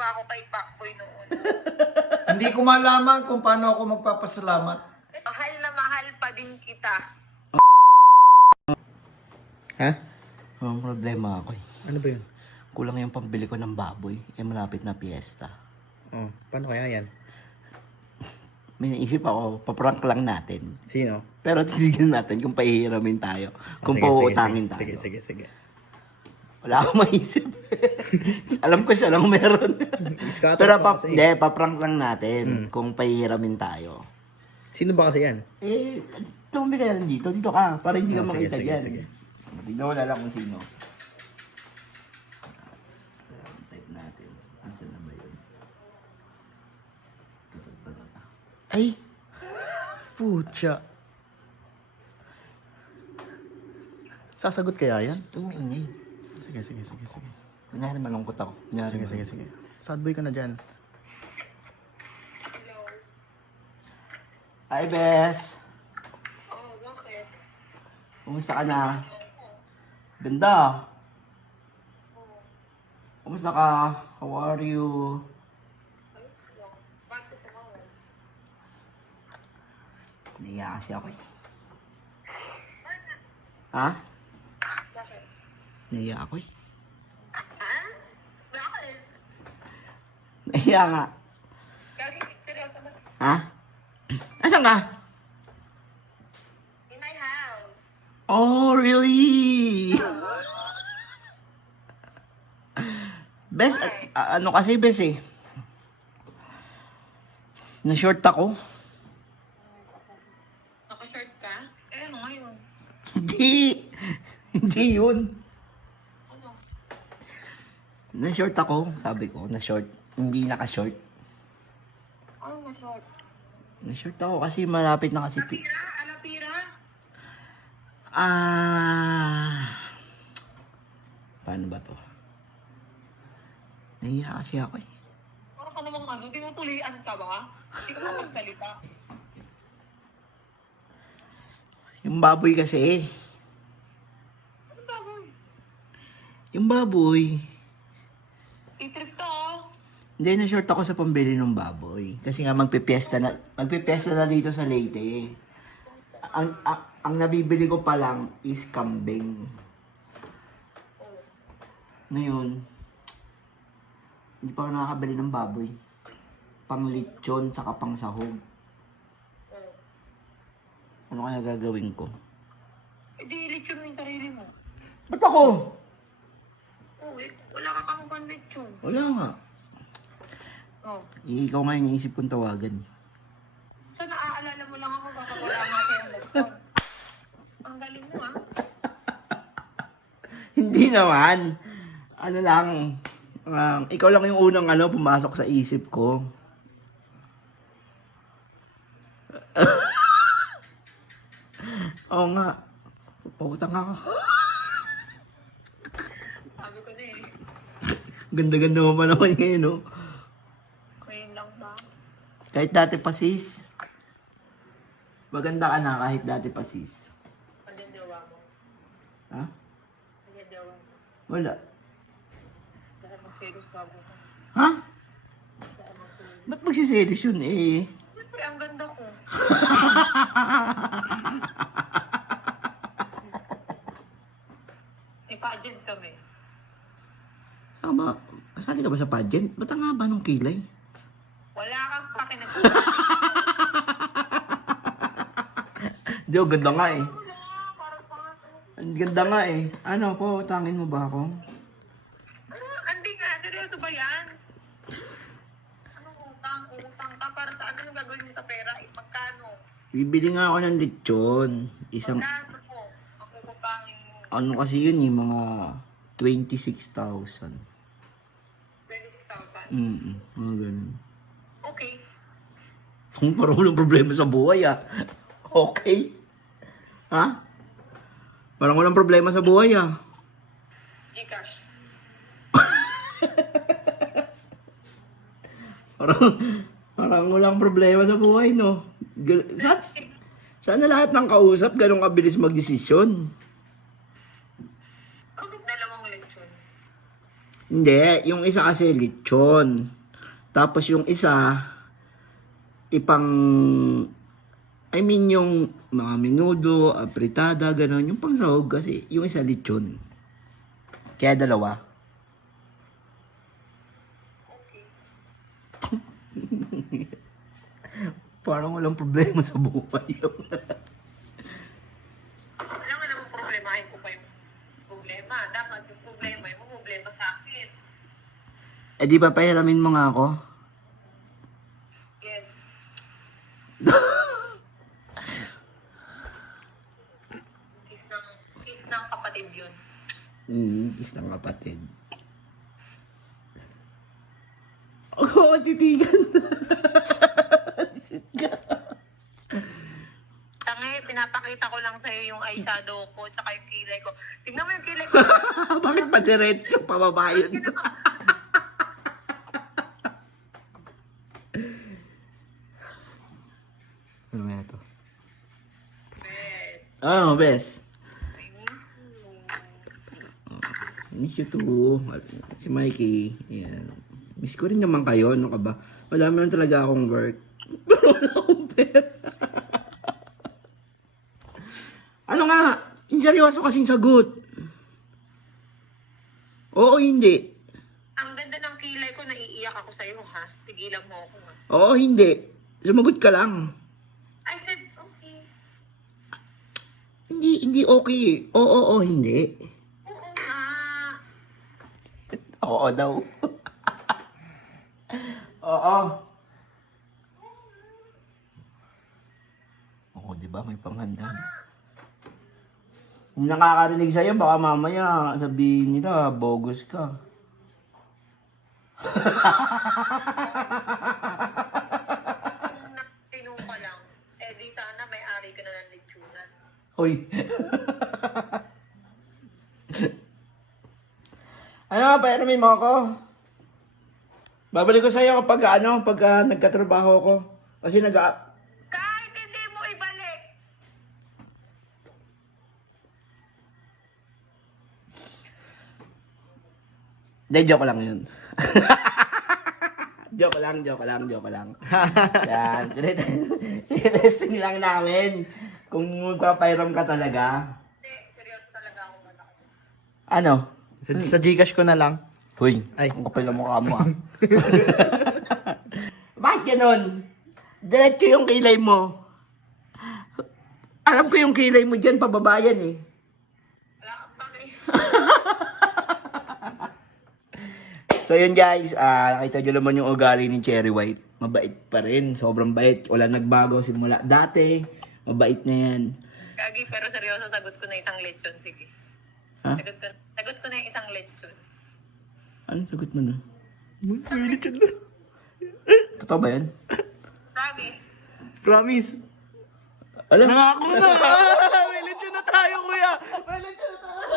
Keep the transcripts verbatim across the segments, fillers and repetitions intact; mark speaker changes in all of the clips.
Speaker 1: ginawa ko kay Pacboy noon.
Speaker 2: Hindi ko malaman kung paano ako magpapasalamat.
Speaker 1: Mahal na mahal pa din kita.
Speaker 3: Ha?
Speaker 4: Ang problema ako eh.
Speaker 3: Ano ba yun?
Speaker 4: Kulang yung pambili ko ng baboy. Eh malapit na piyesta.
Speaker 3: Oh, paano kaya yan?
Speaker 4: May naisip ako, paprank lang natin.
Speaker 3: Sino?
Speaker 4: Pero titignan natin kung pahihiramin tayo. Kung
Speaker 3: Sige,
Speaker 4: pauutangin
Speaker 3: sige,
Speaker 4: tayo.
Speaker 3: Sige, sige, sige.
Speaker 4: Wala akong maisip. Alam ko siya lang meron.
Speaker 3: Scatter
Speaker 4: Pero
Speaker 3: pa
Speaker 4: pa,
Speaker 3: kasi.
Speaker 4: de, paprank lang natin
Speaker 3: Hmm.
Speaker 4: kung pahihiramin tayo.
Speaker 3: Sino ba kasi yan?
Speaker 4: Eh, tumbi ka lang dito. Dito ka. Para hindi ka
Speaker 3: Oh, sige,
Speaker 4: makita
Speaker 3: sige,
Speaker 4: dyan.
Speaker 3: sige.
Speaker 4: Tignan wala lang kung sino. Type natin. Asan na ba yun?
Speaker 3: Ay! Pucha. Sasagot kaya yan?
Speaker 4: Ito ingay.
Speaker 3: Sige, sige, sige, sige.
Speaker 4: Kunyari malungkot ako. Kunyari
Speaker 3: Sige, sige, sige. Sad boy ka na dyan.
Speaker 1: Hello?
Speaker 4: Hi, Bes.
Speaker 1: Oh, bakit?
Speaker 4: Kumusta ka na? Ganda. Kumusta ka? How are you?
Speaker 1: Bakit ako?
Speaker 4: Naiya kasi ako eh. Ha?
Speaker 1: Bakit?
Speaker 4: Naiya ako eh.
Speaker 1: Ha? Bakit?
Speaker 4: Naiya nga.
Speaker 1: Gagi, seryoso ba?
Speaker 4: Ha? Asan ka?
Speaker 1: In my house.
Speaker 4: Oh, really? Bes,
Speaker 1: Why?
Speaker 4: a- ano kasi Bes eh. Na-short ako.
Speaker 1: Naka-short ka? Eh, ano ngayon?
Speaker 4: Hindi. Hindi yun.
Speaker 1: Ano?
Speaker 4: Na-short ako. Sabi ko, na-short. Hindi naka-short.
Speaker 1: Ano na short?
Speaker 4: Na-short ako kasi malapit na kasi. pi-
Speaker 1: Alapira? Alapira?
Speaker 4: Ah. Paano ba to? Nahiya kasi ako eh.
Speaker 1: Parang ka namang ano, tinutulian ka ba? Hindi ka mapagsalita.
Speaker 4: Yung baboy kasi.
Speaker 1: Ano ba boy?
Speaker 4: Yung baboy.
Speaker 1: I-trip to oh.
Speaker 4: Hindi, na-short ako sa pambili ng baboy. Kasi nga magpipiesta na, magpipiesta na dito sa Leyte. Ang, ang, ang nabibili ko pa lang is kambing. Ngayon, hindi pa ako nakakabili ng baboy. Pang lechon, saka pang sahog. Ano kaya gagawin ko?
Speaker 1: Eh di lechon mo yung sarili mo.
Speaker 4: Ba't ako?
Speaker 1: Oh, eh, wala ka kang pang lechon.
Speaker 4: Wala nga.
Speaker 1: Oh.
Speaker 4: Eh, ikaw nga yung naisip kong tawagan.
Speaker 1: So naaalala mo lang ako baka wala nga kayong lechon. Ang galing mo ah.
Speaker 4: Hindi naman. Ano lang, um, ikaw lang yung unang ano, pumasok sa isip ko. Oo nga. Pautang ako.
Speaker 1: Sabi ko na eh.
Speaker 4: Ganda-ganda mo pa naman ngayon, no?
Speaker 1: Ngayon lang ba?
Speaker 4: Kahit dati pa, sis. Maganda ka na kahit dati pa, sis.
Speaker 1: Ano yung jowa mo?
Speaker 4: Ha?
Speaker 1: Ano yung jowa mo?
Speaker 4: Wala.
Speaker 1: Dahil mag-serious ka mo.
Speaker 4: Ha? Ba't magsiseries yun, eh?
Speaker 1: Siyempre, ang ganda ko. May pageant kami.
Speaker 4: Saan ba? Kasali ka ba sa pageant? Ba't ang haba nung kilay?
Speaker 1: Wala kang pakinag.
Speaker 4: Di, oh, ganda nga eh.
Speaker 1: Wala, parang pangato.
Speaker 4: Ang ganda nga eh. Ano po, tangin mo ba ako?
Speaker 1: Ah, andi nga, seryoso ba yan? Anong utang? Utang ka para sa ano yung gagawin mo sa pera? Eh, magkano?
Speaker 4: Bibili nga ako ng lechon. Isang,
Speaker 1: Magkano po? Ang kukutangin mo.
Speaker 4: ano kasi yun eh, mga twenty-six thousand.
Speaker 1: twenty-six thousand.
Speaker 4: Mm mga ganun.
Speaker 1: Okay.
Speaker 4: Kung parang walang problema sa buhay ah. Okay? Ha? Parang walang problema sa buhay ah.
Speaker 1: Gcash.
Speaker 4: Parang, parang walang problema sa buhay, no? Gal- Sa, sana lahat ng kausap ganun kabilis magdesisyon.
Speaker 1: Bakit dalawang lechon?
Speaker 4: Hindi, yung isa kasi lechon. Tapos yung isa, ipang, I mean yung mga menudo, apritada, gano'n. Yung pang sahog kasi, yung isa lechon. Kaya dalawa. Parang walang problema sa buhay yun.
Speaker 1: Alam nga naman problemahin ko pa yung problema. Dapat yung problema, yung problema sa akin.
Speaker 4: Eh di ba pahiramin mo nga ako?
Speaker 1: Yes. Kiss ng, kiss ng kapatid yun.
Speaker 4: Hmm, kiss ng kapatid. Oo, titigan.
Speaker 1: Tangi, pinapakita ko lang sa'yo yung eyeshadow ko tsaka yung kilay ko. Tingnan mo yung kilay ko.
Speaker 4: Bakit pa diretso pababa yun? Ano nga ito?
Speaker 1: Bes,
Speaker 4: Ah, bes.
Speaker 1: I miss you.
Speaker 4: Miss you too. Si Mikey. Ayan. Miss ko rin naman kayo. Ano ka ba? Wala naman talaga akong work. Wala akong pera. Ano nga? Yung seryoso kasing sagot. Oo, hindi.
Speaker 1: Ang ganda ng kilay ko, naiiyak ako sa'yo, ha? Tigilan mo ako, ha?
Speaker 4: Oo, hindi. Sumagot ka lang.
Speaker 1: I said, okay.
Speaker 4: Hindi, hindi okay. Oo, oo, hindi.
Speaker 1: Oo nga.
Speaker 4: Oo daw. Oo. Oo, di ba? May panghanda. Kung nakakarinig sa'yo, baka mamaya sabihin nila, bogus ka.
Speaker 1: Kung natinong ka lang, eh di sana may ari ka na ng lechonan.
Speaker 4: Hoy. Ano, pairamin mo ako? Babalik ko sa'yo kapag ano, pagka nagkatrabaho ko. Kasi nag
Speaker 1: Kahit hindi mo ibalik.
Speaker 4: Hindi, joke lang yun. joke lang, joke lang, joke lang. Yan. Testing lang namin. Kung magpapairam ka talaga.
Speaker 1: Hindi, seryoso talaga ako malaki.
Speaker 4: Ano?
Speaker 3: Sa, sa Gcash ko na lang.
Speaker 4: Hoy,
Speaker 3: Ay.
Speaker 4: ang kapal ng mukha mo ah. Bakit ganun? Diretso yung kilay mo. Alam ko yung kilay mo dyan, pababayan eh.
Speaker 1: Wala kang paki.
Speaker 4: So yun guys, ah nakita nyo naman yung ugali ni Cherry White. Mabait pa rin, sobrang bait. Wala nagbago simula dati. Mabait na yan.
Speaker 1: Gagi, pero seryoso, sagot ko na isang lechon. Sige.
Speaker 4: Ha?
Speaker 1: Sagot ko, sagot ko na yung isang lechon.
Speaker 4: Anong sagot mo na?
Speaker 3: Pilit yun na.
Speaker 4: Totoo ba yan?
Speaker 1: Promise.
Speaker 3: Promise.
Speaker 4: Alam?
Speaker 3: Nangako na. Pilit yun na tayo, kuya. Pilit yun na tayo.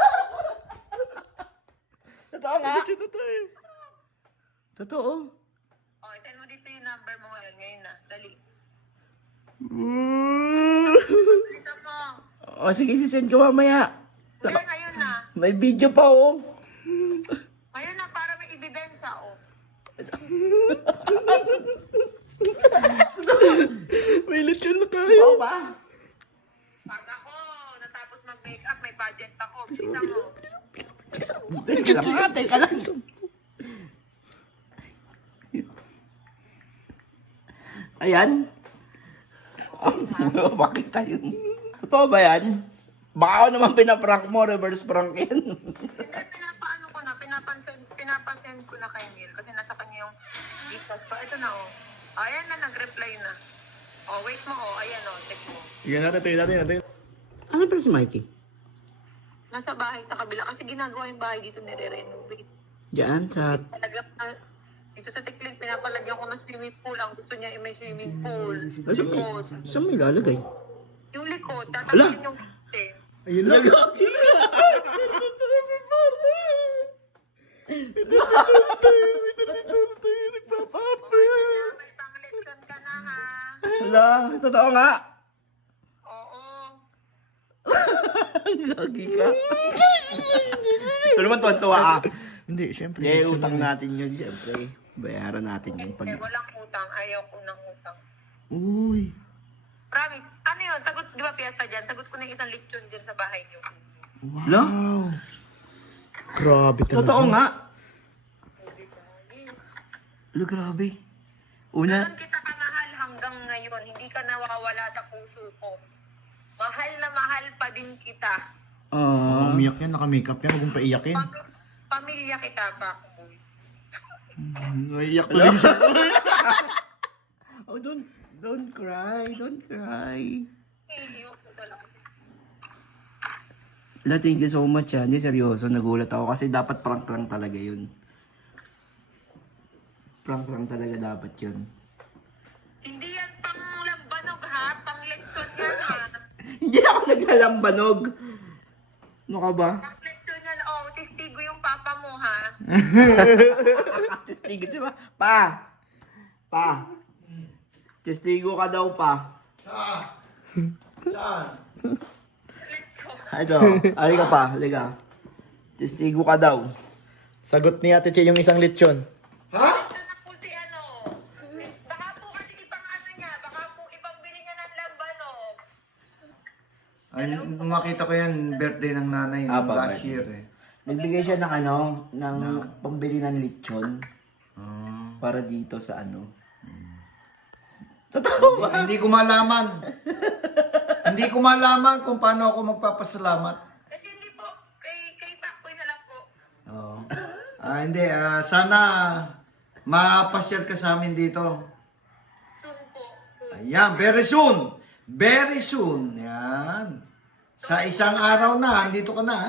Speaker 4: Totoo nga?
Speaker 3: Pilit yun na tayo.
Speaker 4: Totoo.
Speaker 1: Okay, send mo dito yung number mo ngayon. Ngayon na. Dali. Dito mo.
Speaker 4: O sige, sisend ko mamaya.
Speaker 1: Hindi, ngayon na.
Speaker 4: May video pa oh.
Speaker 1: Ngayon na, para may ebidensya, oh.
Speaker 3: Pilit yun na tayo.
Speaker 4: Totoo ba?
Speaker 1: Pag ako, natapos mag-makeup, may budget ako. Bisa mo.
Speaker 4: Teka lang nga, teka lang. Ayan. Bakit tayo? Totoo ba yan? Baka ako naman pinaprank mo, reverse prank yan.
Speaker 1: Hindi, pinapaano ko na, pinapansin, pinapansin ko na kay Neil kasi nasa kanya yung details pa. Ito na, oh. Ayan na, nag-reply na. Oh, wait mo, oh. Ayan, oh. Check mo.
Speaker 3: Sige natin, tayo natin, natin.
Speaker 4: Ano pa si Mikey?
Speaker 1: Nasa bahay sa kabila kasi ginagawa yung bahay dito nire-renovate.
Speaker 4: Diyan sa...
Speaker 1: Talaga, uh, dito sa Tikling, pinapalagyan ko ng swimming pool. Ang gusto niya ay may swimming pool.
Speaker 4: Ah, saan,
Speaker 1: Likod.
Speaker 4: saan mo ilalagay?
Speaker 1: Yung likod,
Speaker 4: Ala!
Speaker 1: tatanggalin yung kitchen.
Speaker 3: Ayun lang.
Speaker 1: May pang-lechon ka na, ha?
Speaker 4: Wala, totoo nga.
Speaker 1: Oo.
Speaker 4: Lagi ka. Ito naman tuwan-tuwa ah.
Speaker 3: Hindi, syempre.
Speaker 4: Hindi,
Speaker 3: lechon
Speaker 4: utang
Speaker 3: lang eh.
Speaker 4: natin yun, syempre. Bayaran natin yung pag...
Speaker 1: Eh, walang utang. Ayaw ko ng utang.
Speaker 3: Uy.
Speaker 1: Promise. Ano yun? Sagot, di ba piyesta dyan? Sagot ko na yung isang lechon dyan sa bahay niyo.
Speaker 4: Lo?
Speaker 3: Wow. Grabe talaga.
Speaker 4: Totoo nga. Lo, grabe. Una,
Speaker 1: Doon kita kamahal hanggang ngayon. Hindi ka nawawala sa puso ko. Mahal na mahal pa din kita.
Speaker 4: ah,
Speaker 3: Umiyak yan, naka-makeup yan. Huwag mong paiyakin.
Speaker 1: Pam- pamilya kita pa, boy.
Speaker 3: Naiyak ko rin siya.
Speaker 4: oh, don't, don't cry, don't cry.
Speaker 1: Iiyak ko talaga.
Speaker 4: La, thank you so much, ha. Hindi, seryoso, nagulat ako kasi dapat prank lang talaga yun. Prank lang talaga dapat yun.
Speaker 1: Hindi yan pang lambanog ha, pang lechon yan ha.
Speaker 4: Hindi ako naglalambanog. Ano ka ba?
Speaker 1: Pang lechon yan, oh, testigo yung papa mo ha.
Speaker 4: Testigo siya ba? Pa! Pa! Testigo ka daw, pa.
Speaker 2: Saan? Saan?
Speaker 4: Ito, halika pa, halika. Testigo ka daw.
Speaker 3: Sagot ni Ate Che yung isang lechon.
Speaker 2: Ha?
Speaker 1: Ito na po si ano. Baka po kasi ibang ano niya, baka po ibang bili niya ng lambanog.
Speaker 2: Ay, nung makita ko yan, birthday ng nanay
Speaker 4: Ah,
Speaker 2: nung
Speaker 4: pa,
Speaker 2: last
Speaker 4: birthday.
Speaker 2: year eh.
Speaker 4: Nagbigay siya ng ano, ng pambili ng lechon
Speaker 2: Ah.
Speaker 4: para dito sa ano. Totoo ba?
Speaker 2: Hindi ko malaman. Hindi ko malaman kung paano ako magpapasalamat.
Speaker 1: Eh hindi po, kay, kay Pakboy na lang po.
Speaker 2: Oo. Ah, hindi. ah, sana mapasyal ka sa amin dito.
Speaker 1: Soon po, soon.
Speaker 2: Ayan, very soon. Very soon. Yan. Sa isang araw na, andito ka na. ha?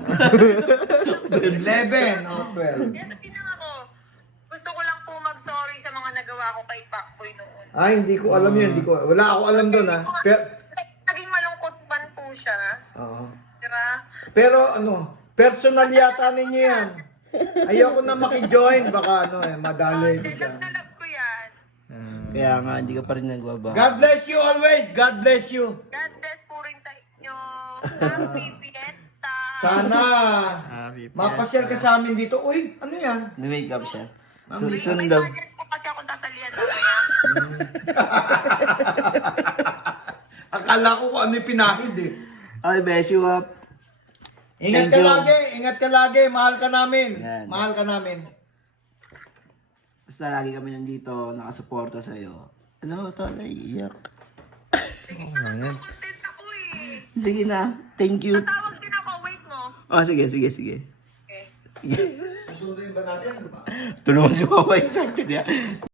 Speaker 2: eleven o twelve.
Speaker 1: Kaya sabihin lang ako, gusto ko lang po mag-sorry sa mga nagawa ko kay Pakboy noon.
Speaker 2: Ay, hindi ko alam yun. Hindi ko, wala ako alam doon ha. Pero,
Speaker 1: Naging malungkot man po siya.
Speaker 2: oo.
Speaker 1: Diba?
Speaker 2: Pero ano, personal yata ninyo yan. Ayoko na makijoin. Baka ano eh, madaloy.
Speaker 1: Love na love ko yan.
Speaker 4: Kaya nga, hindi ka pa rin nagbaba.
Speaker 2: God bless you always. God bless you.
Speaker 1: God bless po rin sa inyo. Happy Fiesta.
Speaker 2: Sana
Speaker 3: Happy
Speaker 2: mapasyal ka sa amin dito. Uy, ano yan?
Speaker 4: May up siya.
Speaker 1: May
Speaker 4: Sun
Speaker 1: may
Speaker 4: daw.
Speaker 1: budget po kasi akong sasalihan mamaya.
Speaker 2: Akala ko kung ano yung pinahid eh.
Speaker 4: Ay, bless you up.
Speaker 2: Ingat
Speaker 4: Thank
Speaker 2: ka
Speaker 4: you.
Speaker 2: lagi, ingat ka lagi. Mahal ka namin.
Speaker 4: Yan.
Speaker 2: Mahal ka namin.
Speaker 4: Basta lagi kami nandito, nakasuporta sa'yo. Ano, ito, naiiyak.
Speaker 1: Content ako eh.
Speaker 4: Sige na, thank you.
Speaker 1: Tawag din ako, wait mo.
Speaker 4: Oh, sige, sige, sige.
Speaker 1: Okay.
Speaker 4: Sige.
Speaker 2: Susunduin ba natin?
Speaker 4: Tulungan si Mama, excited yan.